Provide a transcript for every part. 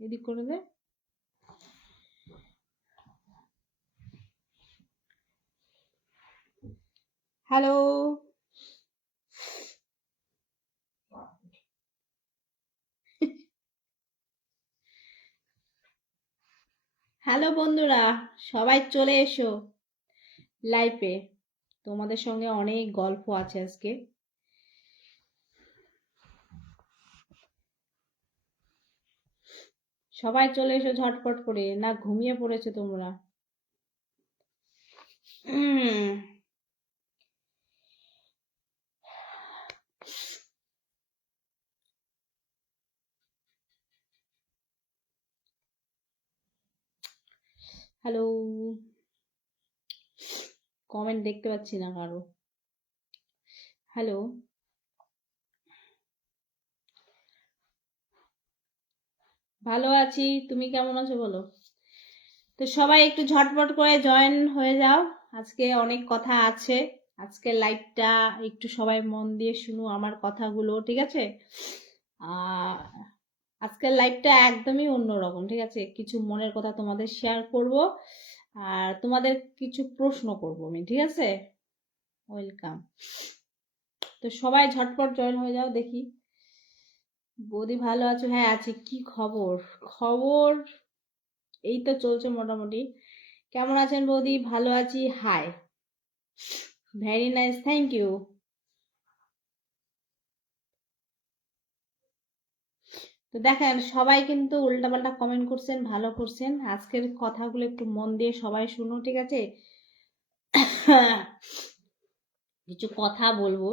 এদিক করে দে। Hello hello বন্ধুরা, সবাই চলে এসো লাইভে। তোমাদের সঙ্গে অনেক গল্প আছে আজকে। সবাই চলে এসো ঝটপট করে, না ঘুমিয়ে পড়েছো তোমরা? হ্যালো, কমেন্ট দেখতে পাচ্ছি না কারো। হ্যালো, ভালো আছি, তুমি কেমন আছো বলো? তো সবাই একটু ঝটপট করে জয়েন হয়ে যাও, আজকে অনেক কথা আছে। আজকে লাইভটা একটু সবাই মন দিয়ে শুনো আমার কথাগুলো, ঠিক আছে? আজকের লাইভটা একদমই অন্যরকম, ঠিক আছে? কিছু মনের কথা তোমাদের শেয়ার করব, আর তোমাদের কিছু প্রশ্ন করব আমি, ঠিক আছে? ওয়েলকাম। তো সবাই ঝটপট জয়েন হয়ে যাও দেখি। বৌদি ভালো আছো? হ্যাঁ আছি। কি খবর? খবর এই তো চলছে মোটামুটি। কেমন আছেন বৌদি? ভালো আছি। Hi, very nice, thank you. তো দেখেন সবাই কিন্তু উল্টাপাল্টা কমেন্ট করছেন, ভালো করছেন। আজকের কথাগুলো একটু মন দিয়ে সবাই শুনো, ঠিক আছে? কিছু কথা বলবো।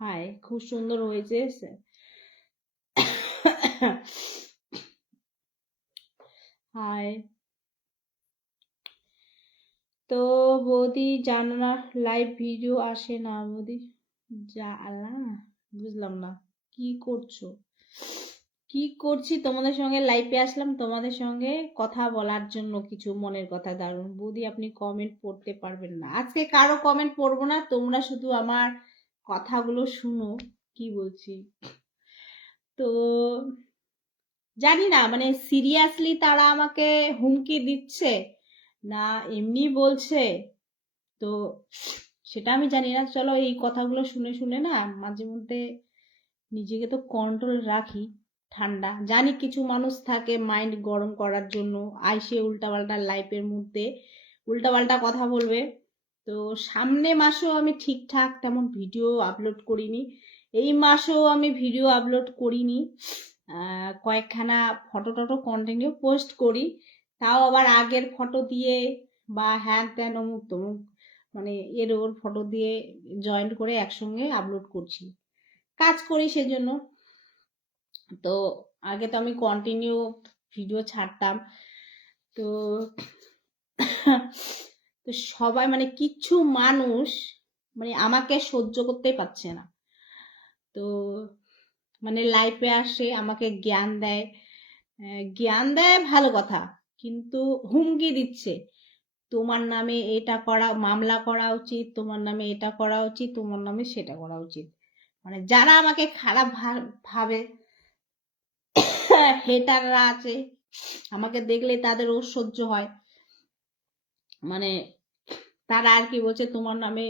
হাই, খুব সুন্দর হয়েছে। হাই। তো বৌদি জানো না লাইভ ভিডিও আসে না বৌদি? না, বুঝলাম না কি করছো। কি করছি, তোমাদের সঙ্গে লাইভে আসলাম তোমাদের সঙ্গে কথা বলার জন্য, কিছু মনের কথা। দারুণ বৌদি, আপনি কমেন্ট পড়তে পারবেন না আজকে? কারো কমেন্ট পড়বো না, তোমরা শুধু আমার কথাগুলো শুনো কি বলছি। তো জানি না মানে সিরিয়াসলি তারা আমাকে হুমকি দিচ্ছে না এমনি বলছে, তো সেটা আমি জানি না। চলো এই কথাগুলো শুনে শুনে না মাঝে মধ্যে নিজেকে তো কন্ট্রোল রাখি। ঠান্ডা, জানি কিছু মানুষ থাকে মাইন্ড গরম করার জন্য আইসে উল্টাপাল্টা লাইফের মধ্যে উল্টাপাল্টা কথা বলবে। তো সামনে মাসেও আমি ঠিকঠাক তেমন ভিডিও আপলোড করিনি, এই মাসেও আমি ভিডিও আপলোড করিনি। কয়েকখানা ফটো টটো কন্টিনিউ পোস্ট করি, তাও আবার আগের ফটো দিয়ে বা হ্যান ত্যান অমুক তমুক, মানে এর ওর ফটো দিয়ে জয়েন্ট করে একসঙ্গে আপলোড করছি, কাজ করি সেজন্য। তো আগে তো আমি কন্টিনিউ ভিডিও ছাড়তাম। তো তো সবাই মানে কিছু মানুষ মানে আমাকে সহ্য করতেই পারছে না। তো মানে লাইফে আসে আমাকে জ্ঞান দেয়, জ্ঞান দেয় ভালো কথা, কিন্তু হুমকি দিচ্ছে তোমার নামে এটা করা, মামলা করা উচিত, তোমার নামে এটা করা উচিত, তোমার নামে সেটা করা উচিত। মানে যারা আমাকে খারাপ ভাবে, হেটাররা আছে, আমাকে দেখলে তাদের সহ্য হয়, মানে তারা আর কি বলছে তোমার নামে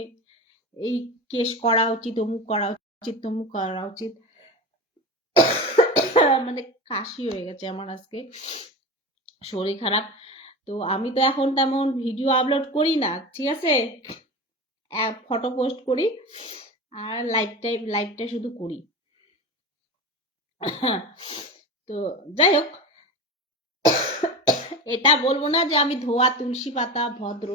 এই কেস করা উচিত, অমুক করা উচিত, তমুক করা উচিত। মানে কাশি হয়ে গেছে আমার আজকে, শরীর খারাপ। তো আমি তো এখন তেমন ভিডিও আপলোড করি না, ঠিক আছে? ফটো পোস্ট করি আর লাইভটা শুধু করি। তো যাই হোক, এটা বলবো না যে আমি ধোয়া তুলসী পাতা ভদ্র।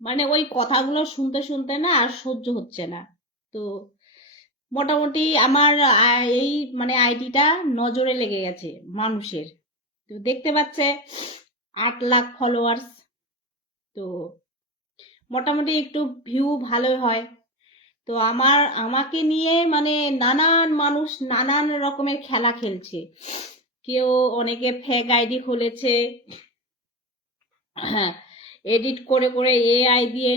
মানে ওই কথাগুলো শুনতে শুনতে না আর সহ্য হচ্ছে না। তো মোটামুটি আমার এই মানে আইডিটা নজরে লেগে গেছে মানুষের। তো দেখতে পাচ্ছে 8 লাখ ফলোয়ার্স। তো মোটামুটি একটু ভিউ ভালোই হয়। তো আমাকে নিয়ে মানে নানান মানুষ নানান রকমের খেলা খেলছে। কেউ অনেকে ফেক আইডি খুলেছে, হ্যাঁ, এডিট করে করে এআই দিয়ে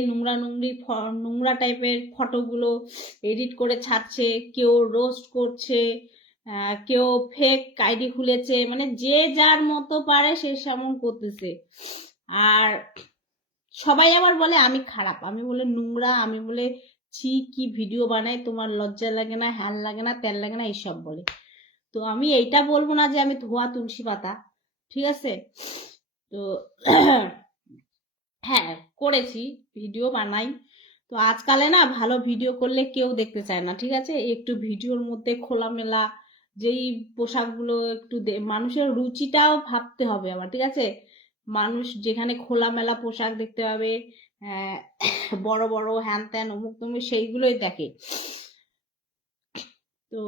নোংরা টাইপের ফটোগুলো এডিট করে ছাড়ছে, কেউ রোস্ট করছে, কেউ ফেক আইডি খুলেছে, মানে যে যার মতো পারে সে সেমন করতেছে। আর সবাই আবার বলে আমি খারাপ, আমি বলে নোংরা, আমি বলে ছি কি ভিডিও বানাই, তোমার লজ্জা লাগে না, হ্যান লাগে না, তেল লাগে না, এইসব বলে। তো আমি এইটা বলবো না যে আমি ধোয়া তুলসী পাতা, ঠিক আছে। তো হ্যাঁ, করেছি, ভিডিও বানাই। তো আজকালে না ভালো ভিডিও করলে কেউ দেখতে চায় না, ঠিক আছে। একটু ভিডিওর মধ্যে খোলামেলা যেই পোশাকগুলো একটু মানুষের রুচিটাও ভাবতে হবে আবার, ঠিক আছে। মানুষ যেখানে খোলামেলা পোশাক দেখতে পাবে, বড় বড় হ্যান ত্যান অমুক তমুক সেইগুলোই দেখে। তো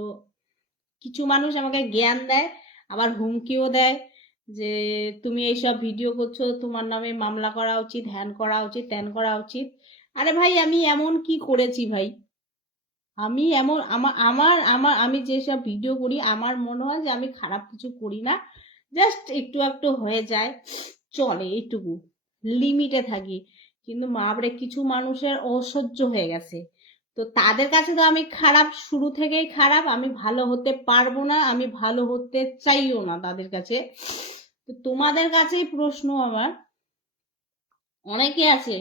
কিছু মানুষ আমাকে জ্ঞান দেয়, আবার হুমকিও দেয় যে তুমি এইসব ভিডিও করছো, তোমার নামে মামলা করা উচিত, হ্যান করা উচিত, ত্যান করা উচিত। আরে ভাই আমি এমন কি করেছি ভাই? আমি এমন আমার আমার আমার আমি যেসব ভিডিও করি আমার মনে হয় যে আমি খারাপ কিছু করি না, জাস্ট একটু একটু হয়ে যায়, চলে, এইটুকু লিমিটে থাকি। কিন্তু মাপরে কিছু মানুষের অসহ্য হয়ে গেছে। তো তাদের কাছে তো আমি খারাপ, শুরু থেকেই খারাপ, আমি ভালো হতে পারবো না, আমি ভালো হতে চাইও না তাদের কাছে। তো তোমাদের কাছেই প্রশ্ন আমার, অনেকে আছে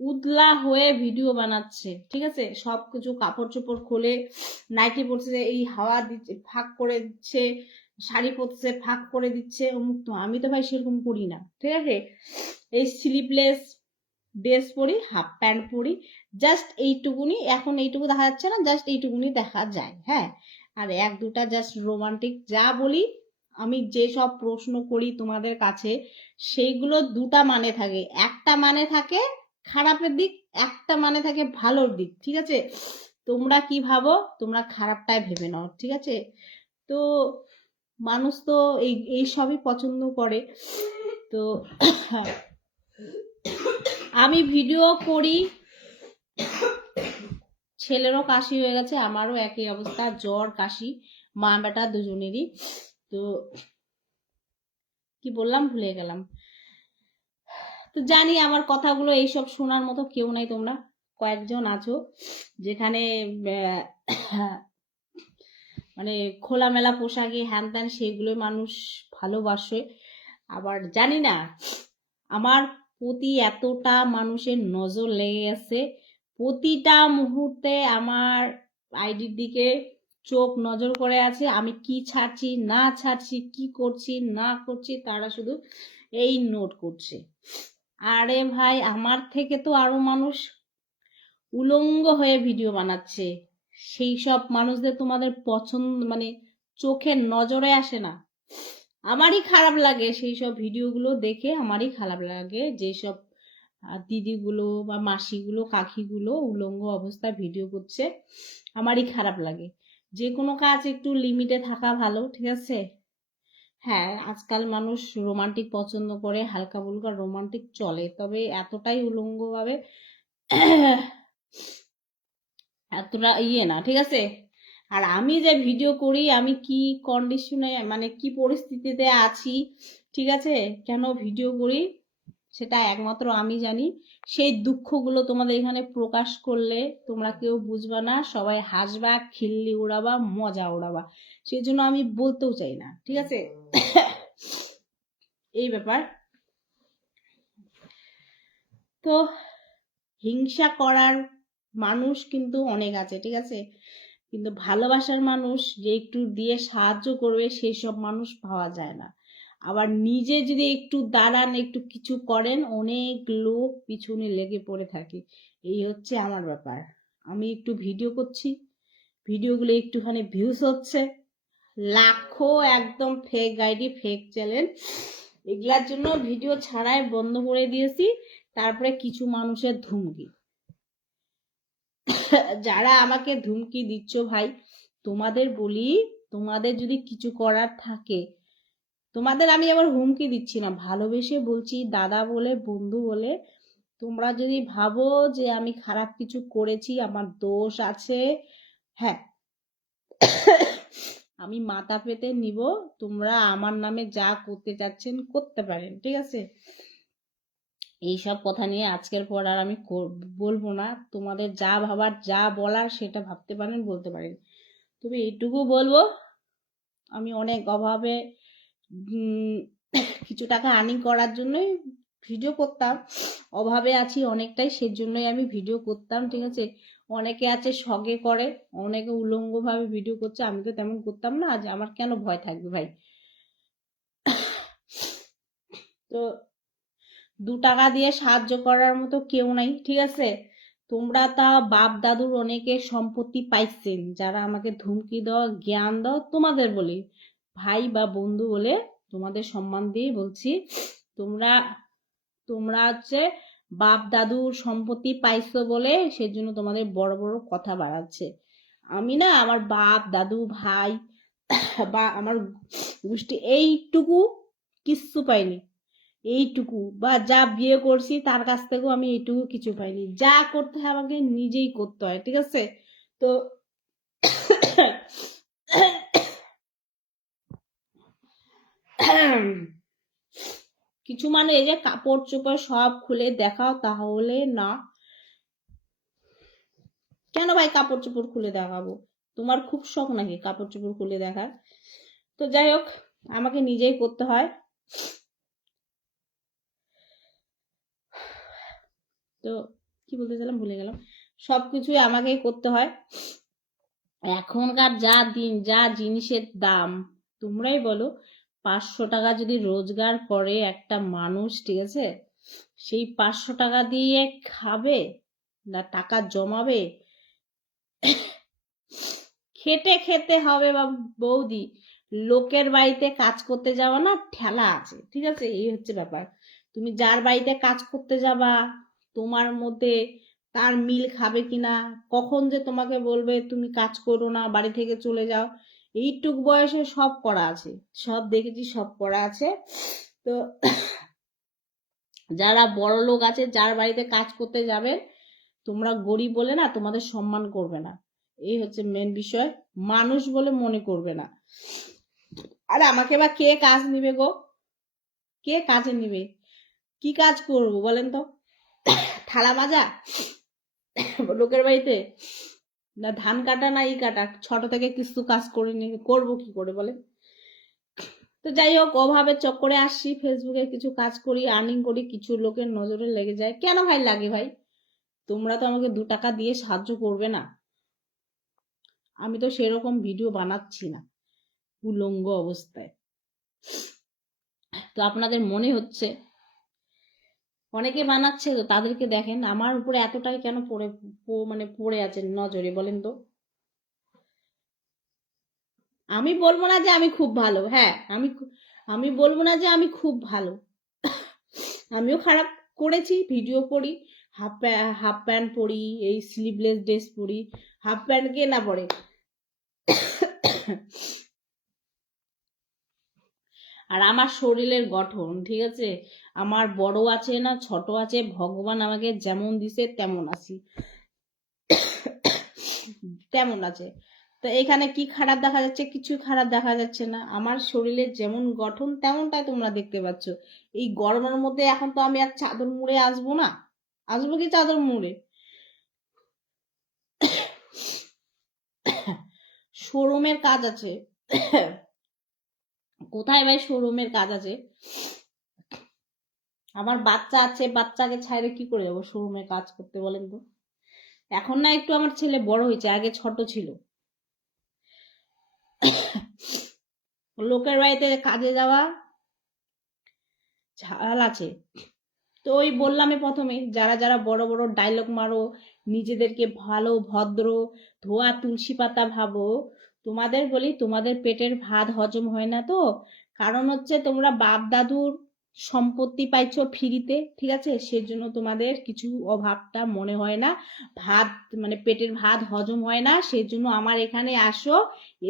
উদলা হয়ে ভিডিও বানাচ্ছে, ঠিক আছে, সবকিছু কাপড় চোপড় খুলে নাইটি পরছে, এই হাওয়া দিচ্ছে ফাঁক করে দিচ্ছে, শাড়ি পরছে ফাঁক করে দিচ্ছে অমুক। তো আমি তো ভাই সেরকম করি না, ঠিক আছে। এই স্লিপলেস ড্রেস পরি, হাফ প্যান্ট পরি, জাস্ট এইটুকুনি, এখন এইটুকু দেখা যাচ্ছে না, জাস্ট এইটুকুনি দেখা যায়, হ্যাঁ। আর এক দুটা জাস্ট রোমান্টিক যা বলি, আমি যে সব প্রশ্ন করি তোমাদের কাছে সেইগুলো দুটা মানে থাকে, একটা মানে থাকে খারাপের দিক, একটা মানে থাকে ভালোর দিক, ঠিক আছে। তোমরা কি ভাবো, তোমরা খারাপটাই ভেবে নাও, ঠিক আছে। তো মানুষ তো এই সবই পছন্দ করে। তো আমি ভিডিও করি, ছেলেরও কাশি হয়ে গেছে, আমারও একই অবস্থা, জ্বর কাশি, মা বেটা দুজনেরই। তো কি বললাম ভুলে গেলাম। তো জানি আমার কথাগুলো এইসব শোনার মতো কেউ নাই, তোমরা কয়েকজন আছো যেখানে মানে খোলামেলা পোশাকে হ্যান ত্যান সেইগুলো মানুষ ভালোবাসে। আবার জানি না আমার প্রতি এতটা মানুষের নজর লেগে গেছে, প্রতিটা মুহূর্তে আমার আইডির দিকে চোখ নজর করে আছে, আমি কি ছাড়ছি না ছাড়ছি, কি করছি না করছি, তারা শুধু এই নোট করছে। আরে ভাই আমার থেকে তো আরো মানুষ উলঙ্গ হয়ে ভিডিও বানাচ্ছে, সেই সব মানুষদের তোমাদের পছন্দ মানে চোখের নজরে আসে না। আমারই খারাপ লাগে সেই সব ভিডিওগুলো দেখে, আমারই খারাপ লাগে যেসব দিদিগুলো বা মাসিগুলো কাকিগুলো উলঙ্গ অবস্থায় ভিডিও করছে, আমারই খারাপ লাগে। যে কোনো কাজ একটু লিমিটে থাকা ভালো, ঠিক আছে। হ্যাঁ আজকাল মানুষ রোমান্টিক পছন্দ করে, হালকা ফুলকা রোমান্টিক চলে, তবে এতটাই উলঙ্গ ভাবে এতটা না, ঠিক আছে। আর আমি যে ভিডিও করি আমি কি কন্ডিশনে মানে কি পরিস্থিতিতে আছি, ঠিক আছে, কেন ভিডিও করি সেটা একমাত্র আমি জানি। সেই দুঃখগুলো তোমাদের এখানে প্রকাশ করলে তোমরা কেউ বুঝবা না, সবাই হাসবা, খিল্লি উড়াবা, মজা উড়াবা, সেই জন্য আমি বলতেও চাই না, ঠিক আছে। এই ব্যাপার। তো হিংসা করার মানুষ কিন্তু অনেক আছে, ঠিক আছে, কিন্তু ভালোবাসার মানুষ যে একটু দিয়ে সাহায্য করবে সেই সব মানুষ পাওয়া যায় না। আবার নিজে যদি একটু দাঁড়ান, একটু কিছু করেন, অনেক লোক পিছনে লেগে পড়ে থাকে। এই হচ্ছে আমার ব্যাপার। আমি একটু ভিডিও করছি, ভিডিওগুলো একটুখানি ভিউজ হচ্ছে, লাখো একদম ফেক আইডি ফেক চ্যানেল, এগুলার জন্য ভিডিও ছাড়াই বন্ধ করে দিয়েছি। তারপরে কিছু মানুষের ধুমকি। যারা আমাকে ধুমকি দিচ্ছ ভাই, তোমাদের বলি, তোমাদের যদি কিছু করার থাকে, তোমাদের আমি আবার হুমকি দিচ্ছি না, ভালোবেসে বলছি, দাদা বলে, বন্ধু বলে, তোমরা যদি ভাবো যে আমি খারাপ কিছু করেছি, আমার দোষ আছে, হ্যাঁ, আমি মাথা পেতে নিব, তোমরা আমার নামে যা করতে চাচ্ছেন করতে পারেন, ঠিক আছে? এইসব কথা নিয়ে আজকের পর আর আমি বলবো না। তোমাদের যা ভাবার, যা বলার সেটা ভাবতে পারেন, বলতে পারেন। তবে এইটুকু বলবো, আমি অনেক অভাবে কিছু টাকা আর্নিং করার জন্যই ভিডিও করতাম, অভাবে আছি অনেকটাই, সেজন্যই আমি ভিডিও করতাম, ঠিক আছে? অনেকে আছে শখে করে, অনেকে উলঙ্গ ভাবে ভিডিও করছে, আমি তো তেমন করতাম না, আজ আমার কেন ভয় থাকবে ভাই? তো 2 টাকা দিয়ে সাহায্য করার মতো কেউ নাই, ঠিক আছে? তোমরা তা বাপ দাদুর অনেকে সম্পত্তি পাইছেন, যারা আমাকে ধুমকি দাও, জ্ঞান দাও, তোমাদের বলি ভাই বা বন্ধু বলে, তোমাদের সম্মান দিয়ে বলছি, তোমরা তোমরা হচ্ছে বাপ দাদুর সম্পত্তি পাইছো বলে সেজন্য তোমাদের বড় বড় কথা বাড়াচ্ছে। আমি না আমার বাপ দাদু ভাই বা আমার গোষ্ঠী এইটুকু কিচ্ছু পাইনি, এইটুকু, বা যা বিয়ে করছি তার কাছ থেকেও আমি এইটুকু কিছু পাইনি। যা করতে হয় আমাকে নিজেই করতে হয়, ঠিক আছে? তো কিছু মানে এই যে কাপড় চোপড় সব খুলে দেখাও, তাহলে না। কেন ভাই কাপড় চোপড় খুলে দেখাবো? তোমার খুব শখ নাকি কাপড় চোপড় খুলে দেখার? তো যাই হোক, আমাকে নিজেই করতে হয়। তো কি বলতে চাইলাম ভুলে গেলাম। সবকিছুই আমাকেই করতে হয়। এখনকার যা দিন, যা জিনিসের দাম, তোমরাই বলো, 500 টাকা যদি রোজগার করে একটা মানুষ, ঠিক আছে, সেই 500 টাকা দিয়ে খাবে না টাকা জমাবে? খেটে খেতে হবে বা বৌদি, লোকের বাড়িতে কাজ করতে যাওয়া না ঠেলা আছে, ঠিক আছে? এই হচ্ছে ব্যাপার। তুমি যার বাড়িতে কাজ করতে যাবা, তোমার মধ্যে তার মিল খাবে কিনা, কখন যে তোমাকে বলবে তুমি কাজ করো না, বাড়ি থেকে চলে যাও, এইটুক বয়সে সব করা আছে, সব দেখেছি, সব করা আছে। তো যারা বড় লোক আছে, যার বাড়িতে কাজ করতে যাবে, তোমরা গরিব বলে না তোমাদের সম্মান করবে না, এই হচ্ছে মেন বিষয়, মানুষ বলে মনে করবে না। আরে আমাকে বা কে কাজ নিবে গো? কে কাজে নিবে? কি কাজ করব বলেন তো? থালা মাজা লোকের বাড়িতে? না ধান কাটা, না ই কাটা? ছোট থেকে কিছু কাজ করে নিয়ে করবো কি করে বলেন? তো যাই হোক, অভাবে চক্করে আসছি, ফেসবুকে কিছু কাজ করি, আর্নিং করি, কিছু লোকের নজরে লেগে যায়। কেন ভাই লাগে ভাই? তোমরা তো আমাকে 2 টাকা দিয়ে সাহায্য করবে না, আমি তো সেরকম ভিডিও বানাচ্ছি না উলঙ্গ অবস্থায়। তো আপনাদের মনে হচ্ছে অনেকে বানাচ্ছে, তো তাদেরকে দেখেন, আমার উপরে এতটাই কেন মানে পড়ে আছে নজরে বলেন তো? আমি বলবো না যে আমি খুব ভালো, হ্যাঁ, আমি বলবো না যে আমি খুব ভালো, আমিও খারাপ করেছি, ভিডিও করি, হাফ প্যান্ট পরি, এই স্লিভলেস ড্রেস পরি, হাফ প্যান্ট কে না পরে? আর আমার শরীরের গঠন, ঠিক আছে, আমার বড় আছে না ছোট আছে, ভগবান আমাকে যেমন দিছে তেমন আছি, তেমন আছে। তো এখানে কি খারাপ দেখা যাচ্ছে? কিছু খারাপ দেখা যাচ্ছে না, আমার শরীরের যেমন গঠন তেমনটাই তোমরা দেখতে পাচ্ছ। এই গরমের মধ্যে এখন তো আমি আর চাদর মুড়ে আসবো না, আসবো কি চাদর মুড়ে? শোরুমের কাজ আছে। কোথায় ভাই শোরুমের কাজ আছে? আমার বাচ্চা আছে, বাচ্চাকে ছাইরে কি করে যাবো শোরুমে কাজ করতে বলেন তো? এখন না একটু আমার ছেলে বড় হয়েছে, আগে ছোট ছিল। লোকের বাড়িতে কাজে যাওয়া ঝাল আছে। তো ওই বললামই প্রথমে, যারা যারা বড় বড় ডায়লগ মারো, নিজেদেরকে ভালো ভদ্র, ধোয়া তুলসী পাতা ভাবো, তোমাদের বলি, তোমাদের পেটের ভাত হজম হয় না। তো কারণ হচ্ছে তোমরা বাপ দাদুর সম্পত্তি পাইছো ফ্রিতে, ঠিক আছে, সেজন্য তোমাদের কিছু অভাবটা মনে হয় না, ভাত মানে পেটের ভাত হজম হয় না, সেজন্য আমার এখানে আসো,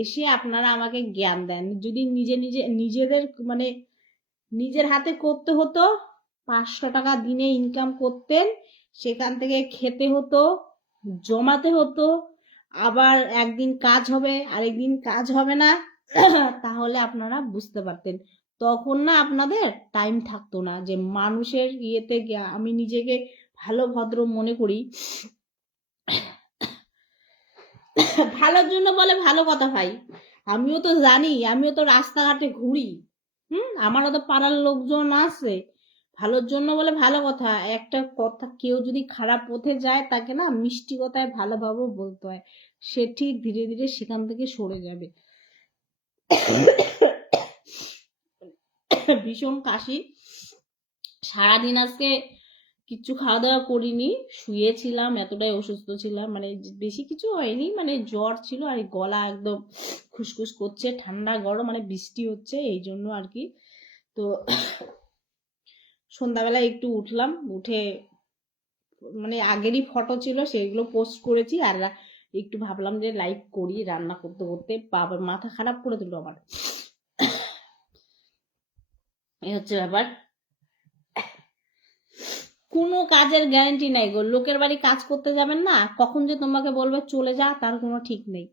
এসে আপনারা আমাকে জ্ঞান দেন। যদি নিজেদের মানে নিজের হাতে করতে হতো, 500 টাকা দিনে ইনকাম করতেন, সেখান থেকে খেতে হতো, জমাতে হতো, আবার একদিন কাজ হবে আরেকদিন কাজ হবে না, তাহলে আপনারা বুঝতে পারতেন। তখন না আপনাদের টাইম থাকতো না যে মানুষের ইয়েতে আমি নিজেকে ভালো ভদ্র মনে করি। ভালোর জন্য বলে ভালো কথা ভাই, আমিও তো জানি, আমিও তো রাস্তাঘাটে ঘুরি, আমারও তো পাড়ার লোকজন আছে। ভালোর জন্য বলে ভালো কথা, একটা কথা, কেউ যদি খারাপ পথে যায় তাকে না মিষ্টি কথায় ভালোভাবে বলতে হয়, সে ঠিক ধীরে ধীরে সেখান থেকে সরে যাবে। ভীষণ কাশি, সারাদিন আজকে কিচ্ছু খাওয়া দাওয়া করিনি, শুয়েছিলাম, এতটাই অসুস্থ ছিলাম, মানে বেশি কিছু হয়নি, মানে জ্বর ছিল আর গলা একদম খুসখুস করছে, ঠান্ডা গরম মানে বৃষ্টি হচ্ছে এই জন্য আর কি। তো সন্ধ্যাবেলা একটু উঠলাম, উঠে মানে আগেরই ফটো ছিল সেগুলো পোস্ট করেছি, আর একটু ভাবলাম যে লাইভ করি, রান্না করতে করতে বাবা মাথা খারাপ করে দিল আমার, এই হচ্ছে ব্যাপার। কোনো কাজের গ্যারান্টি নাই গো, লোকের বাড়ি কাজ করতে যাবেন না, কখন যে তোমাকে বলবে চলে যা তার কোনো ঠিক নেই।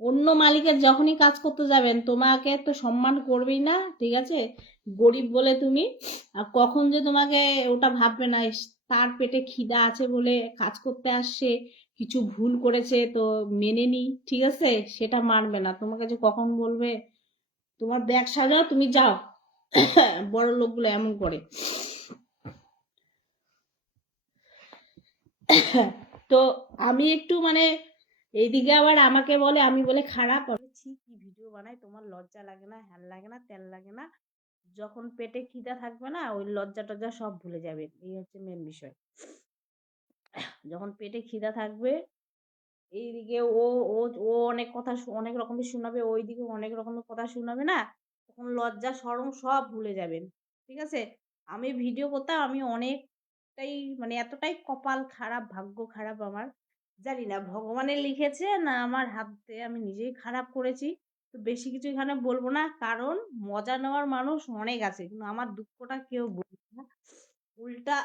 অন্য মালিকের যখনই কাজ করতে যাবেন তোমাকে তো সম্মান করবেই না, ঠিক আছে, গরিব বলে তুমি, আর কখন যে তোমাকে ওটা ভাববে না, তার পেটে খিদা আছে বলে কাজ করতে আসছে, কিছু ভুল করেছে তো মেনে নি, ঠিক আছে, সেটা মানবে না, তোমাকে যে কখন বলবে তোমার ব্যাগ সাজাও তুমি যাও। বড় লোকগুলো এমন করে। তো আমি একটু মানে এইদিকে আবার আমাকে বলে, আমি বলে খারাপ, কি ভিডিও বানাই, তোমার লজ্জা লাগে না, হ্যান লাগে না, তেল লাগে না, যখন পেটে খিদা থাকবে না ওই লজ্জা টজ্জা সব ভুলে যাবে, এই হচ্ছে মেন বিষয়। যখন পেটে খিদা থাকবে, এইদিকে ও ও ও অনেক কথা অনেক রকমের শোনাবে, ওইদিকে অনেক রকমের কথা শোনাবে না, তখন লজ্জা শরম সব ভুলে যাবেন, ঠিক আছে। আমি ভিডিও করতাম, আমি অনেকটাই মানে এতটাই কপাল খারাপ, ভাগ্য খারাপ আমার, জানি না ভগবানের লিখেছে না আমার হাতে আমি নিজেই খারাপ করেছি। তো বেশি কিছু এখানে বলবো না, কারণ মজা নেওয়ার মানুষ অনেক আছে, কিন্তু আমার দুঃখটা কেউ বলবে না, উল্টা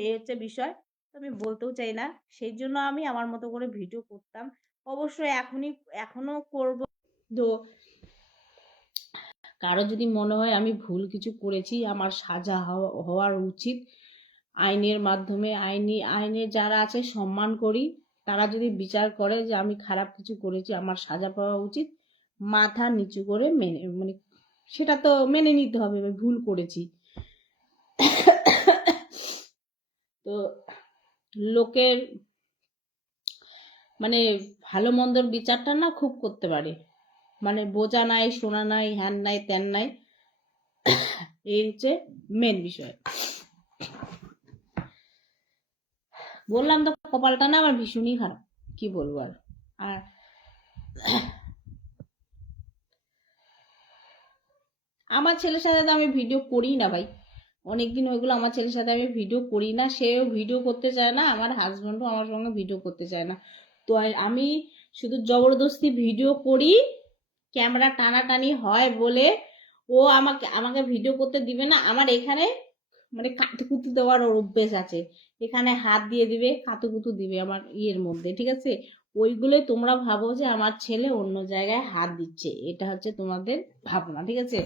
এই হচ্ছে বিষয়। তো আমি বলতেও চাই না, সেই জন্য আমি আমার মতো করে ভিডিও করতাম, অবশ্যই এখনো করব। তো কারো যদি মনে হয় আমি ভুল কিছু করেছি, আমার সাজা হওয়ার উচিত আইনের মাধ্যমে, আইনের যারা আছে সম্মান করি, তারা যদি বিচার করে যে আমি খারাপ কিছু করেছি আমার সাজা পাওয়া উচিত, মাথা নিচু করে মেনে মানে সেটা তো মেনে নিতে হবে, আমি ভুল করেছি। তো লোকের মানে ভালো মন্দর বিচারটা না খুব করতে পারে, মানে বোঝা নাই, শোনা নাই, হ্যান নাই, ত্যান নাই, এই হচ্ছে মেন বিষয়। বললাম তো কপালটা না আমার ভীষণই খারাপ, কি বলবো আর। আর আমার ছেলের সাথে তো আমি ভিডিও করি না ভাই, অনেকদিন হয়ে গেলো আমার ছেলের সাথে আমি ভিডিও করি না, সেও ভিডিও করতে চায় না, আমার হাজব্যান্ডও আমার সঙ্গে ভিডিও করতে চায় না। তো আমি শুধু জবরদস্তি ভিডিও করি, ক্যামেরা টানাটানি হয় বলে ও আমাকে ভিডিও করতে দিবে না। আমার এখানে মানে কাতুকুতু দেওয়ার ওর অভ্যেস আছে, এখানে হাত দিয়ে দিবে, কাতুকুতু দিবে আমার ইয়ের মধ্যে, ঠিক আছে, ওইগুলোই তোমরা ভাবো যে আমার ছেলে অন্য জায়গায় হাত দিচ্ছে, এটা হচ্ছে তোমাদের ভাবনা, ঠিক আছে।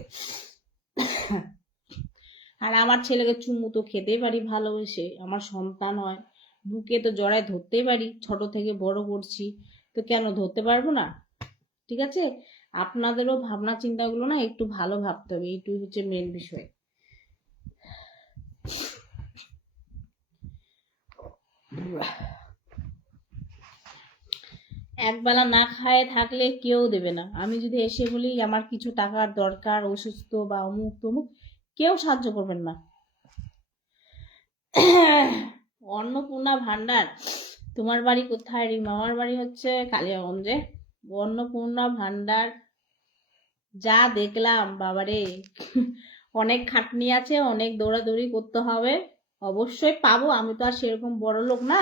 আর আমার ছেলেকে চুমু তো খেতেই পারি ভালোবেসে, আমার সন্তান হয়, বুকে তো জড়ায় ধরতেই পারি, ছোট থেকে বড় করছি, তো কেন ধরতে পারবো না, ঠিক আছে। আপনাদেরও ভাবনা চিন্তাগুলো না একটু ভালো ভাবতে হবে, এইটুই হচ্ছে মেন বিষয়। একবেলা না খায় থাকলে কেউ দেবে না, আমি যদি এসে বলি আমার কিছু টাকার দরকার, অসুস্থ বা অমুক তমুক, কেউ সাহায্য করবেন না। অন্নপূর্ণা ভান্ডার, তোমার বাড়ি কোথায় রিমা? আমার বাড়ি হচ্ছে কালিয়াগঞ্জে। অন্নপূর্ণা ভান্ডার যা দেখলাম বাবারে, অনেক খাটনি আছে, অনেক দৌড়াদৌড়ি করতে হবে। অবশ্যই পাবো, আমি তো আর সেরকম বড় লোক না,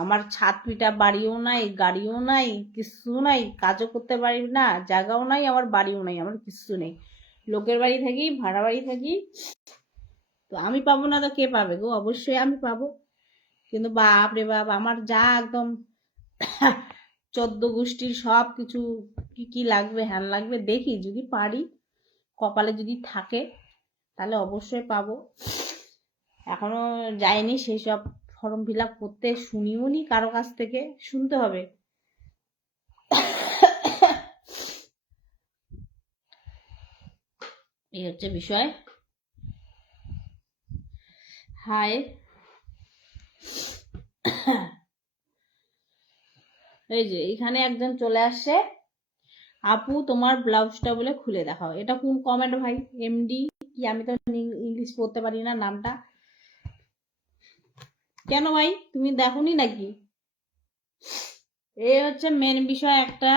আমার ছাদ পিটা বাড়িও নাই, গাড়িও নাই, কিছু নাই, কাজও করতে পারি না, জায়গাও নাই, আমার বাড়িও নাই, আমার কিছু নেই, লোকের বাড়ি থাকি, ভাড়া বাড়ি থাকি। তো আমি পাবো না তো কে পাবে গো? অবশ্যই আমি পাবো। কিন্তু বাপ রে বাপ, আমার যা একদম 14 গোষ্ঠীর সব কিছু কি কি লাগবে, হ্যান লাগবে, দেখি যদি পারি, কপালে যদি থাকে তাহলে অবশ্যই পাবো। এখনো যায়নি সেই সব ফর্ম ফিল আপ করতে, শুনিও নি কারো কাছ থেকে, শুনতে হবে। এই হচ্ছে বিষয়। হাই, এই যে এখানে একজন চলে আসছে, আপু তোমার ব্লাউজটা বলে খুলে দেখাও। এটা কোন কমেন্ট ভাই? এমডি কি? আমি তো ইংলিশ পড়তে পারি না নামটা। কেন ভাই, তুমি দেখোনি নাকি? এই হচ্ছে মেন বিষয় একটা।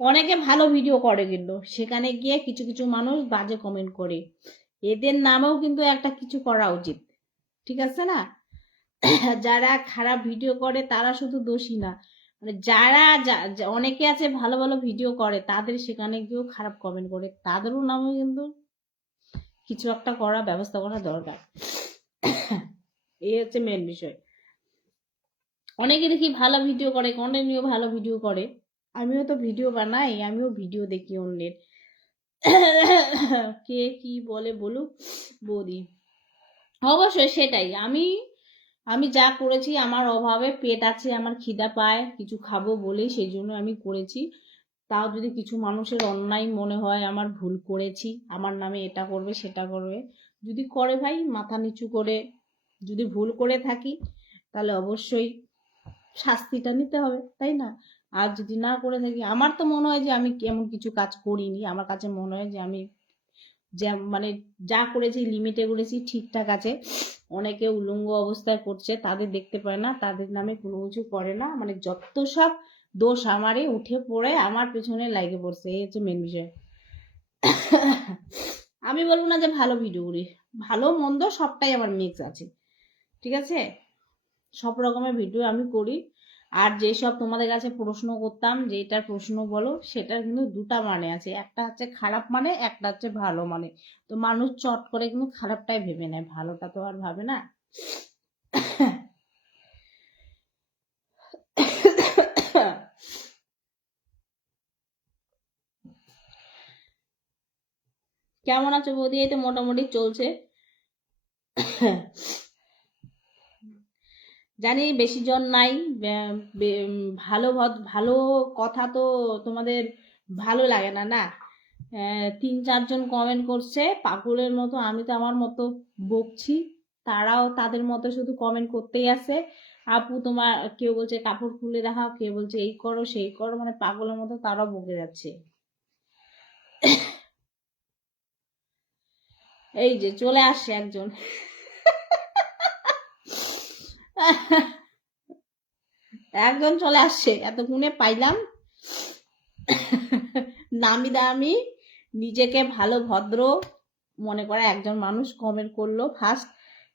অনেকে ভালো ভিডিও করে কিন্তু সেখানে গিয়ে কিছু কিছু মানুষ বাজে কমেন্ট করে, এদের নামেও কিন্তু একটা কিছু করা উচিত, ঠিক আছে না? যারা খারাপ ভিডিও করে তারা শুধু দোষী না, মানে যারা অনেকে আছে ভালো ভালো ভিডিও করে, তাদের সেখানে গিয়েও খারাপ কমেন্ট করে, তাদেরও নামেও কিন্তু কিছু একটা করা, ব্যবস্থা করা দরকার। এই হচ্ছে মেন বিষয়। অনেকে দেখি ভালো ভিডিও করে, কন্টেন্টও ভালো ভিডিও করে, আমিও তো ভিডিও বানাই, আমিও ভিডিও দেখি অন্যের। কে কি বলে বলুক বৌদি, অবশ্যই সেটাই। আমি আমি যা করেছি, আমার অভাবে পেট আছে, আমার খিদা পায়, কিছু খাবো বলেই সেই জন্য আমি করেছি। তাও যদি কিছু মানুষের অন্যায় মনে হয়, আমার ভুল করেছি, আমার নামে এটা করবে সেটা করবে, যদি করে ভাই মাথা নিচু করে, যদি ভুল করে থাকি তাহলে অবশ্যই শাস্তিটা নিতে হবে, তাই না? আর যদি না করে থাকি, আমার তো মনে হয় যে আমি এমন কিছু কাজ করিনি, আমার কাছে মনে হয় যে আমি মানে যা করেছি লিমিটে করেছি, ঠিকঠাক আছে। অনেকে উলঙ্গ অবস্থায় করছে, তাদের দেখতে পায় না, তাদের নামে কোনো কিছু করে না, মানে যত সব দোষ আমারই উঠে পড়ে আমার পেছনে লাগে পড়ছে, এই হচ্ছে মেন বিষয়। আমি বলবো না যে ভালো ভিডিও করি, ভালো মন্দ সবটাই আমার মিক্স আছে, ঠিক আছে? সব রকমের ভিডিও আমি করি। আর যেসব তোমাদের কাছে প্রশ্ন করতাম যে এটার প্রশ্ন বলো, সেটার কিন্তু দুটা মানে আছে, একটা হচ্ছে খারাপ মানে, একটা হচ্ছে ভালো মানে। তো মানুষ চট করে কিন্তু খারাপটাই ভেবে নেয়, ভালোটা তো আর ভাবে না। কেমন আছো বৌদি? এই তো মোটামুটি চলছে। জানি বেশি জন নাই, ভালো ভালো কথা তো তোমাদের ভালো লাগে না না? 3-4 জন কমেন্ট করছে পাগলের মতো, আমি তো আমার মতো বকছি, তারাও তাদের মতো শুধু কমেন্ট করতেই আছে। আপু তোমার, কেউ বলছে কাপড় খুলে দেখাও, কেউ বলছে এই করো সেই করো, মানে পাগলের মতো তারাও বকে যাচ্ছে। এই যে চলে আসছে একজন। একজন চলে আসছে, এতক্ষণে পাইলাম। নামি দামি, নিজেকে ভালো ভদ্র মনে করা একজন মানুষ কমেন্ট করলো। ফার্স্ট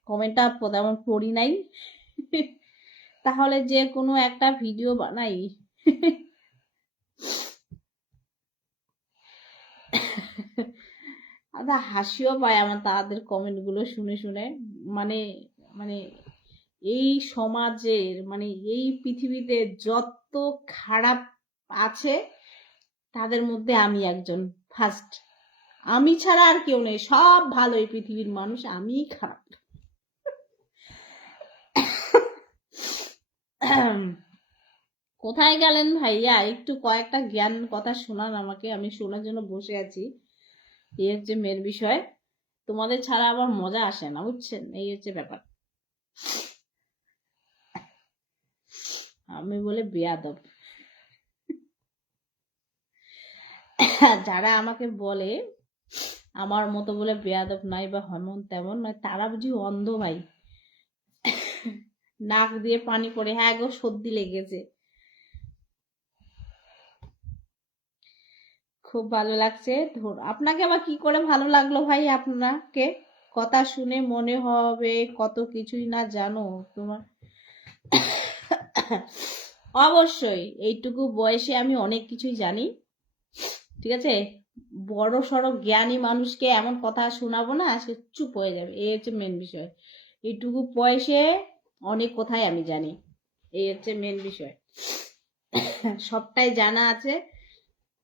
কমেন্টটা তেমন পড়ি নাই, তাহলে যে কোনো একটা ভিডিও বানাই। আদা হাসিও পায় আমার তাদের কমেন্ট গুলো শুনে শুনে। মানে মানে এই সমাজের, মানে এই পৃথিবীতে যত খারাপ আছে তাদের মধ্যে আমি একজন ফার্স্ট। আমি ছাড়া আর কেউ নেই, সব ভালো এই পৃথিবীর মানুষ, আমিই খারাপ। কোথায় গেলেন ভাইয়া? একটু কয়েকটা জ্ঞান কথা শোনান আমাকে, আমি শোনার জন্য বসে আছি। এই হচ্ছে মেন বিষয়, তোমাদের ছাড়া আবার মজা আসে না, বুঝছেন? এই হচ্ছে ব্যাপার। আমি বলে বেয়াদব। যারা আমাকে বলে আমার মতো বলে বেয়াদব নাই বা হেমন তেমন, মানে তারা বুঝি অন্ধ ভাই। নাক দিয়ে পানি পড়ে, হ্যাঁ গো সর্দি লেগেছে, খুব ভালো লাগছে। আপনাকে আবার কি করে ভালো লাগলো ভাই? আপনাকে কথা শুনে মনে হবে কত কিছুই না জানো তোমার। অবশ্যই এইটুকু বয়সে আমি অনেক কিছুই জানি, ঠিক আছে। বড় সড়ো জ্ঞানী মানুষকে এমন কথা শোনাবো না, সে চুপ হয়ে যাবে, এই হচ্ছে মেন বিষয়। এইটুকু বয়সে অনেক কথাই আমি জানি, এই হচ্ছে মেন বিষয়। সবটাই জানা আছে।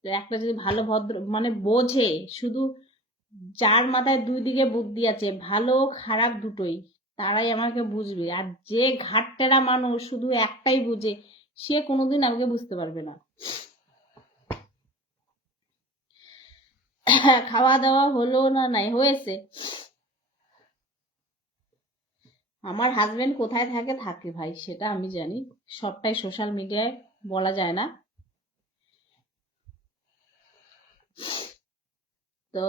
তো একটা যদি ভালো ভদ্র মানে বোঝে, শুধু যার মাথায় দুই দিকে বুদ্ধি আছে, ভালো খারাপ দুটোই, তারাই আমাকে বুঝবে। আর যে ঘাটতেরা মানুষ শুধু একটাই বুঝে, সে কোনোদিন আমাকে বুঝতে পারবে না। খাওয়া দাওয়া হলো না? নাই, হয়েছে। আমার হাজবেন্ড কোথায় থাকে থাকে ভাই, সেটা আমি জানি। সবটাই সোশ্যাল মিডিয়ায় বলা যায় না। তো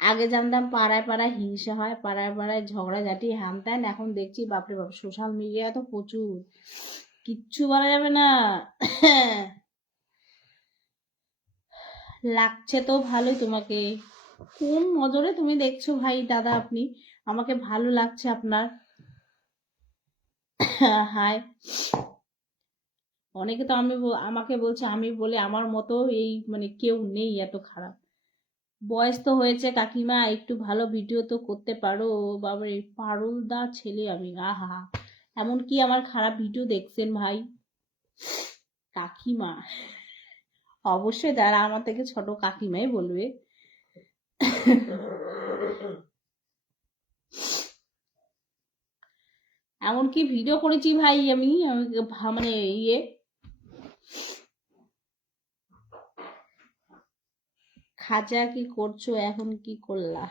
আগে জানতাম পাড়ায় পাড়ায় হিংসা হয়, পাড়ায় পাড়ায় ঝগড়াঝাটি হ্যান ত্যান। এখন দেখছি বাপরে বাপ, সোশ্যাল মিডিয়া তো প্রচুর, কিচ্ছু বলা যাবে না। লাগছে তো ভালোই তোমাকে। কোন নজরে তুমি দেখছো ভাই দাদা? আপনি আমাকে ভালো লাগছে আপনার। হাই। অনেকে তো আমাকে বলছে আমি বলে আমার মতো এই মানে কেউ নেই এত খারাপ। বয়স তো হয়েছে কাকিমা, একটু ভালো ভিডিও তো করতে পারো। বাবারে, পারুল দা ছেলে আমি, আহা। এমন কি আমার খারাপ ভিডিও দেখছেন ভাই? কাকিমা, অবশ্যই যারা আমার থেকে ছোট কাকিমাই বলবে। এমন কি ভিডিও করেছি ভাই আমি মানে ইয়ে, খাজা কি করছো এখন? কি করলা?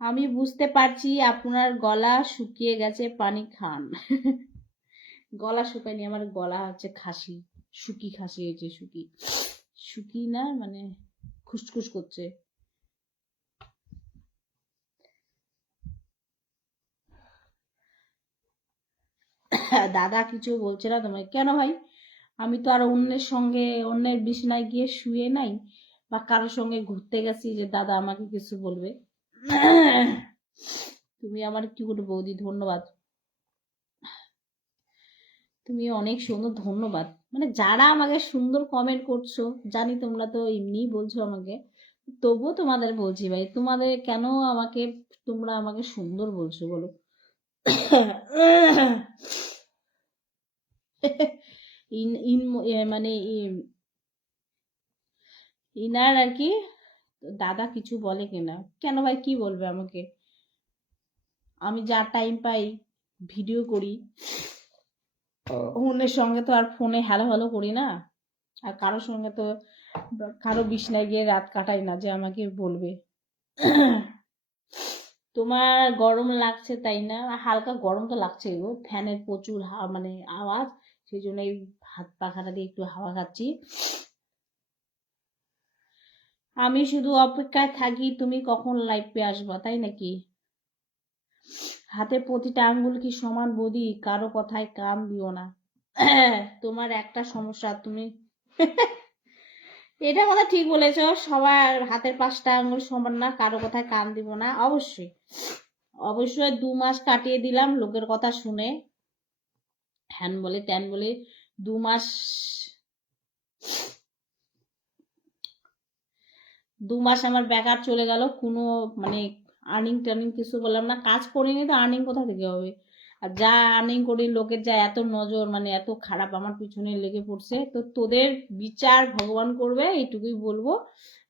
আমি বুঝতে পারছি আপনার গলা শুকিয়ে গেছে, পানি খান। গলা শুকায়নি, আমার গলা হচ্ছে খাসি, শুকি খাসি হয়েছে। শুকি শুকি না মানে খুসখুস করছে। দাদা কিছু বলছে না তোমায়? কেন ভাই? আমি তো আর অন্যের সঙ্গে অন্যের বিছানায় গিয়ে শুয়ে নাই, বা কারোর সঙ্গে ঘুরতে গেছি যে দাদা আমাকে কিছু বলবে। তুমি আমার কি করে বৌদি, ধন্যবাদ। তুমি অনেক সুন্দর, ধন্যবাদ। মানে যারা আমাকে সুন্দর কমেন্ট করছো, জানি তোমরা তো এমনি বলছো আমাকে, তবুও তোমাদের বলছি ভাই, তোমাদের কেন আমাকে, তোমরা আমাকে সুন্দর বলছো বলো? ইন ইন মানে ইনার আর কি, দাদা কিছু বলে কিনা? কেন ভাই, কি বলবে আমাকে? আমি যা টাইম পাই ভিডিও করি, অন্যের সঙ্গে তো আর ফোনে হ্যালো হ্যালো করি না। আর কারোর সঙ্গে তো কারো বিছনায় গিয়ে রাত কাটাই না যে আমাকে বলবে। তোমার গরম লাগছে তাই না? হালকা গরম তো লাগছে গো, ফ্যানের প্রচুর মানে আওয়াজ, সেই জন্য এই হাত পাখাটা দিয়ে একটু হাওয়া খাচ্ছি। আমি শুধু অপেক্ষায় থাকি তুমি কখন লাইভে আসবা, তাই নাকি? হাতে প্রতিটা আঙ্গুল কি সমান বৌদি? কারো কথায় কান দিও না। তোমার একটা সমস্যা, তুমি এটা কথা ঠিক বলেছ। সবার হাতের পাঁচটা আঙ্গুল সমান না, কারো কথায় কান দিব না। অবশ্যই অবশ্যই 2 মাস কাটিয়ে দিলাম লোকের কথা শুনে, হ্যান বলে ত্যান বলে। 2 মাস 2 মাস আমার বেকার চলে গেল, কোনো মানে আর্নিং টার্নিং কিছু বললাম না, কাজ করিনি তো আর্নিং কোথা থেকে হবে? আর যা আর্নিং করি, লোকের যা এত নজর, মানে এত খারাপ আমার পিছনে লেগে পড়ছে। তো তোদের বিচার ভগবান করবে, এইটুকুই বলবো।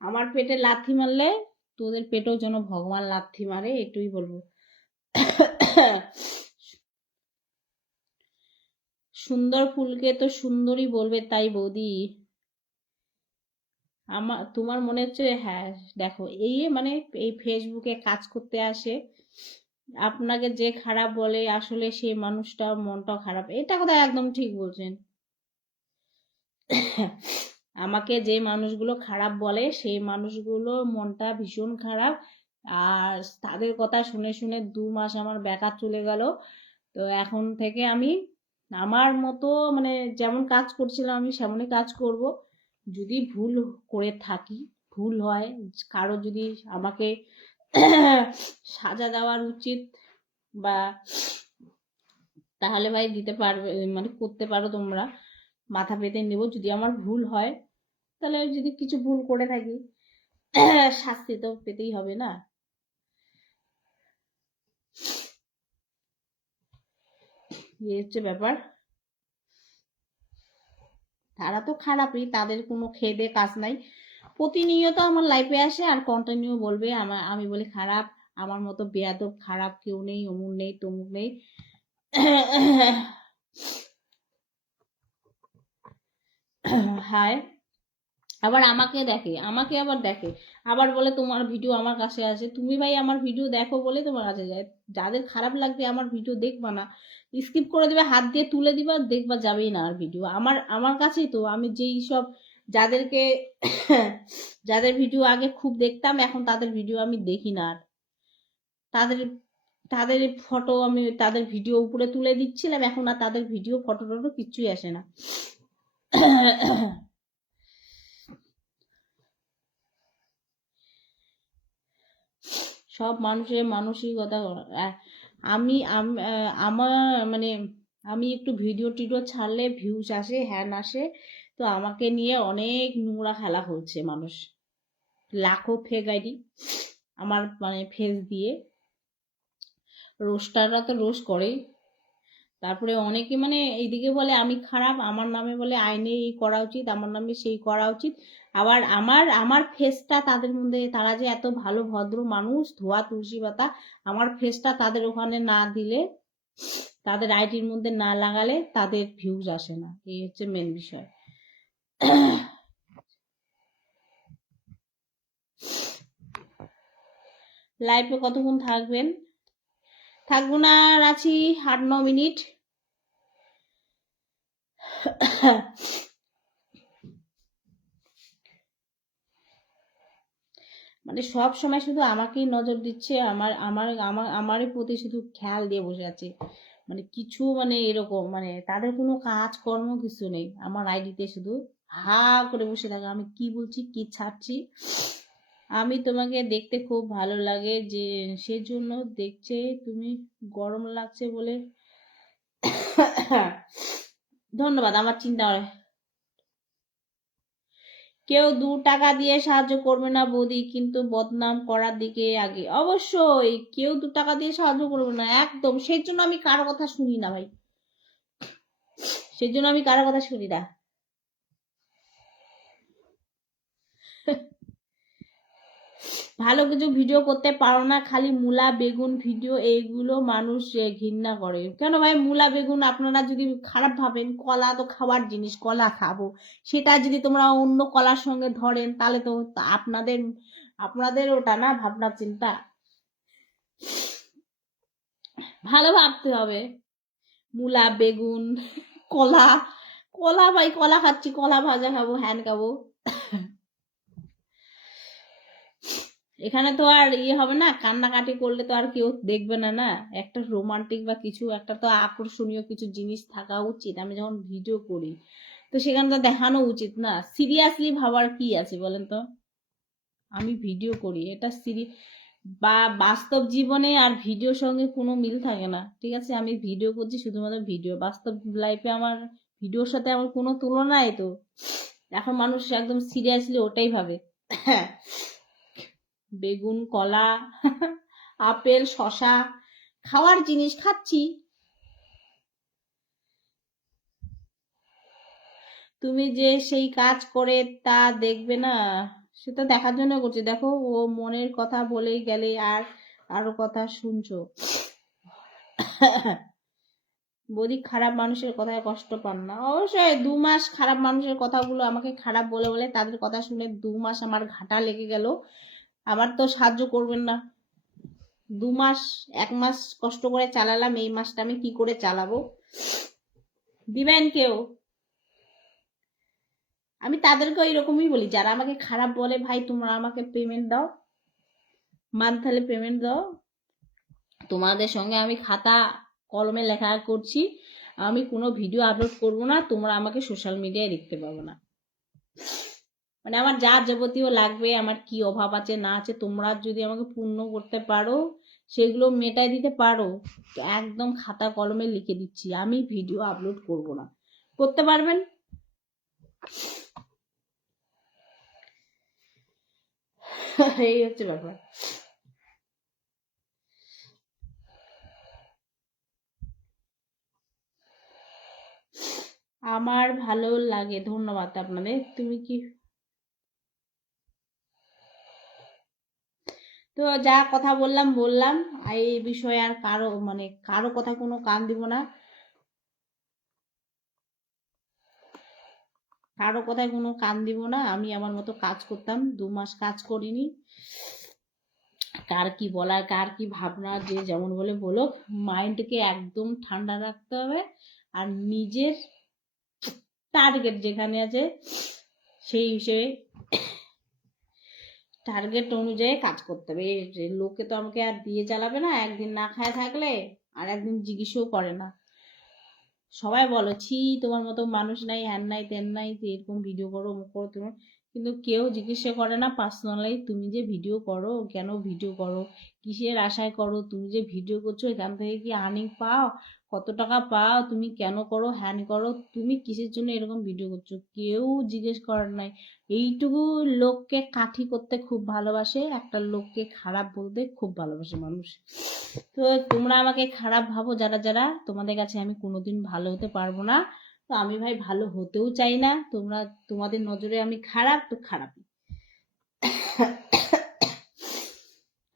আমার পেটে লাথি মারলে তোদের পেটেও যেন ভগবান লাথি মারে, এটুকুই বলবো। সুন্দর ফুলকে তো সুন্দরী বলবে, তাই বৌদি। আমার তোমার মনে হচ্ছে, হ্যাঁ দেখো, এই মানে এই ফেসবুকে কাজ করতে আসে, আপনাকে যে খারাপ বলে আসলে সেই মানুষটা মনটা খারাপ, এটা কথা একদম ঠিক বলছেন। আমাকে যে মানুষগুলো খারাপ বলে সেই মানুষগুলো মনটা ভীষণ খারাপ। আর তাদের কথা শুনে শুনে 2 মাস আমার বেকার চলে গেল। তো এখন থেকে আমি আমার মতো মানে যেমন কাজ করছিলাম আমি সেমনই কাজ করব। যদি ভুল করে থাকি, ভুল হয়, কারো যদি আমাকে সাজা দেওয়ার উচিত বা তাহলে ভাই দিতে পারবে, মানে করতে পারো তোমরা, মাথা পেতে নেব। যদি আমার ভুল হয় তাহলে যদি কিছু ভুল করে থাকি শাস্তি তো পেতেই হবে না। এই হচ্ছে ব্যাপার। তারা তো খারাপই, তাদের কোনো খেয়ে দেয়ে কাজ নাই, প্রতিনিয়ত আমার লাইফে আসে আর কন্টিনিউ বলবে আমি বলি খারাপ, আমার মতো বেয়াদব খারাপ কেউ নেই, অমুক নেই তমুক নেই। হায়, আবার আমাকে আবার দেখে, আবার বলে তোমার ভিডিও আমার কাছে আসে। তুমি ভাই আমার ভিডিও দেখো বলে তোমার কাছে যায়। যাদের খারাপ লাগবে আমার ভিডিও দেখবা না, স্কিপ করে দেবে, হাত দিয়ে তুলে দিবা, দেখবা যাবেই না আর ভিডিও। আমার কাছেই তো, আমি যেই সব যাদেরকে যাদের ভিডিও আগে খুব দেখতাম, এখন তাদের ভিডিও আমি দেখি না আর। তাদের তাদের ফটো আমি তাদের ভিডিও উপরে তুলে দিচ্ছিলাম, এখন আর তাদের ভিডিও ফটো টটো কিছুই আসে না। সব মানুষের মানসিকতা। আমি আমার মানে আমি একটু ভিডিও টিডিও ছাড়লে ভিউজ আসে, হ্যান আসে, তো আমাকে নিয়ে অনেক নোংরা খেলা হচ্ছে মানুষ, লাখো ফেক আইডি আমার মানে ফেস দিয়ে, রোস্টাররা তো রোস্ট করেই। তারপরে অনেকে মানে এইদিকে বলে আমি খারাপ, আমার নামে বলে আইনে এই করা উচিত, আমার নামে সেই করা উচিত। আবার আমার আমার ফেসটা তাদের মধ্যে, তারা যে এত ভালো ভদ্র মানুষ, ধোয়া তুলসী পাতা, আমার ফেসটা তাদের ওখানে না দিলে, তাদের আইডির মধ্যে না লাগালে তাদের ভিউজ আসে না। এই হচ্ছে মেন বিষয়। লাইভে কতক্ষণ থাকবেন? থাকবো না আর, আছি 8-9 মিনিট। মানে সব সময় শুধু আমাকেই নজর দিচ্ছে, আমার আমার আমার আমারই প্রতি শুধু খেয়াল দিয়ে বসে আছে, মানে কিছু মানে এরকম, মানে তাদের কোনো কাজ কর্ম কিছু নেই, আমার আইডিতে শুধু হা করে বসে থাকে, আমি কি বলছি কি ছাড়ছি। আমি তোমাকে দেখতে খুব ভালো লাগে যে সেজন্য দেখছে, তুমি গরম লাগছে বলে ধন্যবাদ। আমার চিন্তা হয় কেউ 2 টাকা দিয়ে সাহায্য করবে না বৌদি, কিন্তু বদনাম করার দিকে আগে। অবশ্যই কেউ 2 টাকা দিয়ে সাহায্য করবে না, একদম। সেই জন্য আমি কারো কথা শুনি না ভাই, সেই জন্য আমি কারো কথা শুনি না। ভালো কিছু ভিডিও করতে পারো না, খালি মূলা বেগুন ভিডিও, এইগুলো মানুষ ঘৃণা করে। কেন ভাই মূলা বেগুন আপনারা যদি খারাপ ভাবেন, কলা তো খাবার জিনিস, কলা খাবো, সেটা যদি তোমরা অন্য কলার সঙ্গে ধরেন তাহলে তো আপনাদের আপনাদের ওটা না ভাবনা চিন্তা, ভালো ভাবতে হবে। মূলা বেগুন কলা, কলা ভাই কলা খাচ্ছি, কলা ভাজা খাবো, হ্যান খাবো। এখানে তো আর ইয়ে হবে না, কান্নাকাটি করলে তো আর কেউ দেখবে না। না, একটা রোমান্টিক বা কিছু একটা তো আকর্ষণীয় কিছু জিনিস থাকা উচিত। আমি যখন ভিডিও করি তো সেখানে তো দেখানো উচিত না। সিরিয়াসলি ভাবার কি আছে বলেন তো? আমি ভিডিও করি, এটা বা বাস্তব জীবনে আর ভিডিওর সঙ্গে কোনো মিল থাকে না, ঠিক আছে? আমি ভিডিও করছি শুধুমাত্র ভিডিও, বাস্তব লাইফে আমার ভিডিওর সাথে আমার কোনো তুলনাই তো। এখন মানুষ একদম সিরিয়াসলি ওটাই ভাবে। বেগুন কলা আপেল শশা খাওয়ার জিনিস খাচ্ছি, তুমি যে সেই কাজ করে তা দেখবে না, সেটা দেখার জন্য করছি। দেখো ও মনের কথা বলেই গেলে আর আরো কথা শুনছো। বৌদি খারাপ মানুষের কথায় কষ্ট পান না? অবশ্যই 2 মাস খারাপ মানুষের কথাগুলো আমাকে খারাপ বলে বলে তাদের কথা শুনে 2 মাস আমার ঘাটা লেগে গেল। আবার তো সাহায্য করবেন না। 2 মাস 1 মাস কষ্ট করে চালালাম, এই মাসটা আমি কি করে চালাবো? দিবেন কেউ? আমি তাদেরকে এরকমই বলি যারা আমাকে খারাপ বলে, ভাই তোমরা আমাকে পেমেন্ট দাও, মান্থলি পেমেন্ট দাও, তোমাদের সঙ্গে আমি খাতা কলমে লেখা করছি, আমি কোনো ভিডিও আপলোড করব না, তোমরা আমাকে সোশ্যাল মিডিয়ায় দেখতে পাবো না। মানে আমার যা যাবতীয় লাগবে, আমার কি অভাব আছে না আছে, তোমরা যদি আমাকে পূর্ণ করতে পারো, সেগুলো মেটায় দিতে পারো, তো একদম খাতা কলমে লিখে দিচ্ছি আমি ভিডিও আপলোড করব না। করতে পারবেন? এই হচ্ছে ব্যাপার। আমার ভালো লাগে, ধন্যবাদ আপনাদের। তুমি কি, তো যা কথা বললাম বললাম, এই বিষয়ে আর কারো কথা কোনো কান দিব না, কারো কথায় কোনো কান দিব না। আমি আমার মতো কাজ করতাম, 2 মাস কাজ করিনি। কার কি বলার, কার কি ভাবনা, যে যেমন বলে বলুক, মাইন্ডকে একদম ঠান্ডা রাখতে হবে। আর নিজের টার্গেট যেখানে আছে সেই হিসেবে টার্গেট অনুযায়ী কাজ করতে হবে। লোকে তো আমাকে আর দিয়ে চালাবে না, একদিন না খায় থাকলে আর একদিন জিজ্ঞেসও করে না। সবাই বলো ছি তোমার মতো মানুষ নাই, হ্যান নাই তেন নাই, যে এরকম ভিডিও করো মুখ করো তুমি, কিন্তু কেউ জিজ্ঞাসা করে না পার্সোনালি তুমি যে ভিডিও করো, কেন ভিডিও করো, কিসের আশায় করো, তুমি যে ভিডিও করছো এখান থেকে কি আর্নিং পাও, কত টাকা পাও, তুমি কেন করো, হ্যান করো, তুমি কিসের জন্য এরকম ভিডিও করছো, কেউ জিজ্ঞেস করার নাই। এইটুকু লোককে কাঠি করতে খুব ভালোবাসে, একটা লোককে খারাপ বলতে খুব ভালোবাসে মানুষ। তো তোমরা আমাকে খারাপ ভাবো যারা যারা, তোমাদের কাছে আমি কোনোদিন ভালো হতে পারবো না। তো আমি ভাই ভালো হতেও চাই না, তোমাদের নজরে আমি খারাপ তো খারাপই।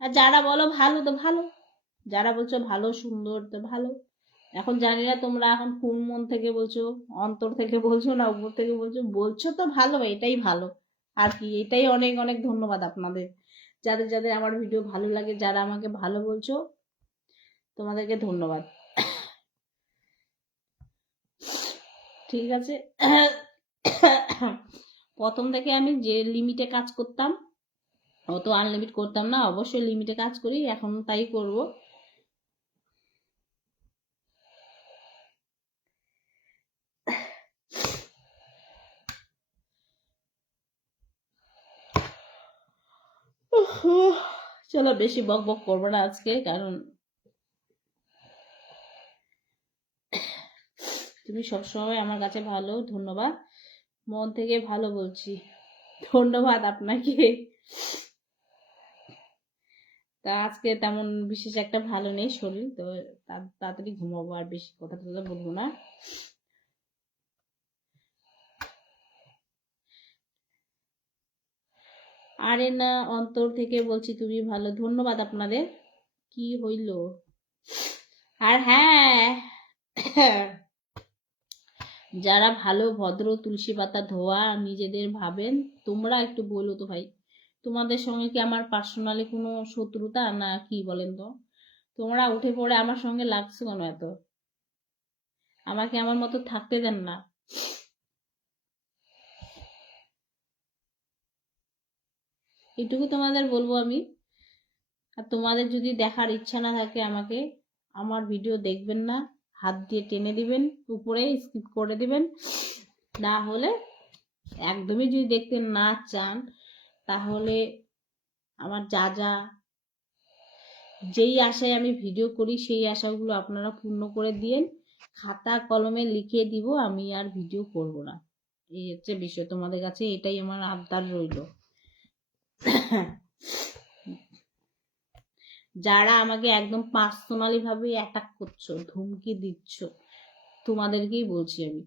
আর যারা বলো ভালো তো ভালো, যারা বলছো ভালো সুন্দর তো ভালো। এখন জানি না তোমরা এখন কোন মন থেকে বলছো, অন্তর থেকে বলছো না উপর থেকে বলছো, বলছো তো ভালো, এটাই ভালো। আর কি, এটাই অনেক অনেক ধন্যবাদ আপনাদের, যাদের যাদের আমার ভিডিও ভালো লাগে, যারা আমাকে ভালো বলছো, তোমাদেরকে ধন্যবাদ। ঠিক আছে। প্রথম থেকে আমি যে লিমিটে কাজ করতাম, অত আনলিমিট করতাম না, অবশ্যই লিমিটে কাজ করি, এখন তাই করব। চলো বেশি বক বক করবো না আজকে, কারণ তুমি সবসময় আমার কাছে ভালো, ধন্যবাদ, মন থেকে ভালো বলছি, ধন্যবাদ আপনাকে। তা আজকে তেমন বিশেষ একটা ভালো নেই শরীর, তো তাড়াতাড়ি ঘুমাবো, আর বেশি কথা টথা বলবো না। আরে না, অন্তর থেকে বলছি তুমি ভালো, ধন্যবাদ আপনাদের। কি হইল? আর হ্যাঁ, যারা ভালো ভদ্র তুলসী পাতা ধোয়া নিজেদের ভাবেন, তোমরা একটু বলো তো ভাই, তোমাদের সঙ্গে কি আমার পার্সোনালি কোনো শত্রুতা না কি বলেন তো? তোমরা উঠে পড়ে আমার সঙ্গে লাগছো কেন এত? আমাকে আমার মতো থাকতে দেন না। এটুকু তোমাদের বলবো আমি। আর তোমাদের যদি দেখার ইচ্ছা না থাকে আমাকে, আমার ভিডিও দেখবেন না, হাত দিয়ে টেনে দিবেন উপরে, স্কিপ করে দিবেন। না হলে একদমই যদি দেখতে না চান, তাহলে আমার যা যা, যেই আশায় আমি ভিডিও করি সেই আশাগুলো আপনারা পূর্ণ করে দিয়েন, খাতা কলমে লিখে দিব, আমি আর ভিডিও করব না। এই হচ্ছে বিষয়, তোমাদের কাছে এটাই আমার আবদার রইল। যারা আমাকে একদম পার্সোনালি ভাবে অ্যাটাক করছো, ধমকি দিচ্ছ, তোমাদেরকেই বলছি আমি।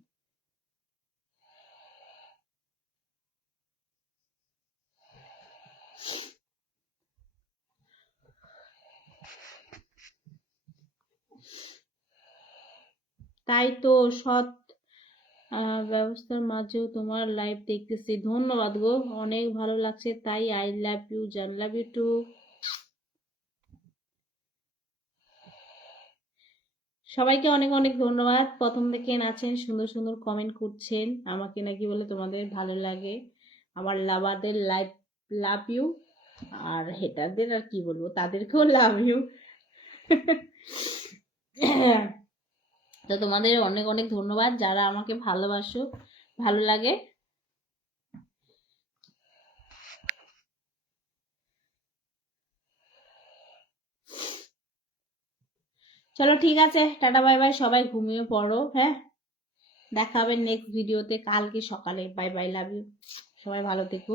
তাই তো, সৎ ব্যবস্থার মাঝেও তোমার লাইভ দেখতেছি, ধন্যবাদ গো, অনেক ভালো লাগছে, তাই আই লাভ ইউ জান, লাভ ইউ টু। সবাইকে অনেক অনেক ধন্যবাদ, প্রথম থেকে আছেন, সুন্দর সুন্দর কমেন্ট করছেন, আমাকে নাকি বলে তোমাদের ভালো লাগে। আমার লাভারদের লাইভ, লাভ ইউ। আর হেটারদের আর কি বলবো, তাদেরকেও লাভ ইউ। তো তোমাদের অনেক অনেক ধন্যবাদ, যারা আমাকে ভালোবাসো, ভালো লাগে। চলো ঠিক আছে, টাটা বাই বাই, সবাই ঘুমিয়ে পড়ো। হ্যাঁ, দেখা হবে নেক্সট ভিডিওতে কালকে সকালে। বাই বাই, লাভ ইউ, সবাই ভালো থেকো।